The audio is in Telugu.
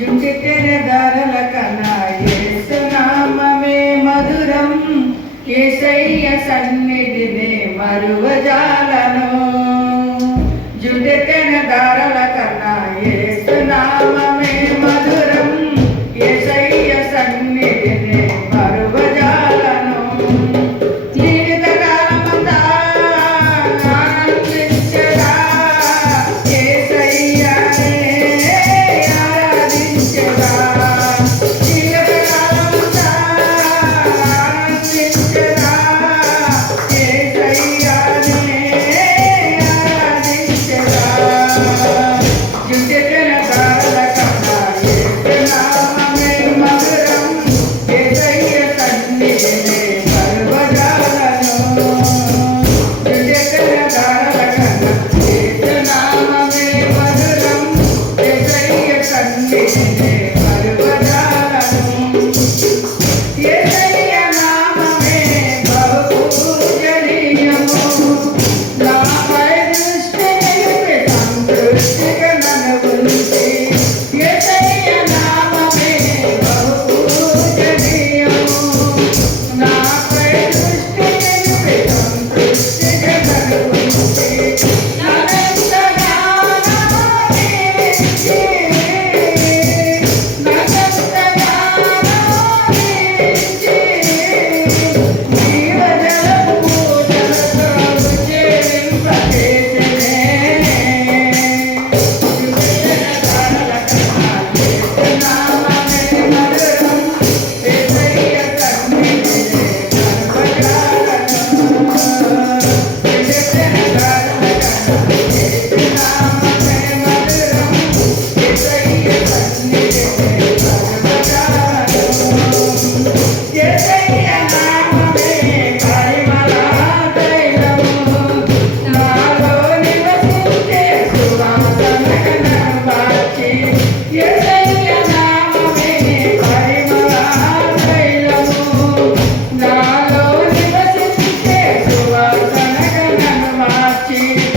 జుంటితెర ధరల కన్నా ఏసునామమే మధురం. ఏసయ్య సన్నిధిని మరువజాలను. జుంటితెర ధరల కన్నా ఏసునామమే మధురం. Christ. aqui.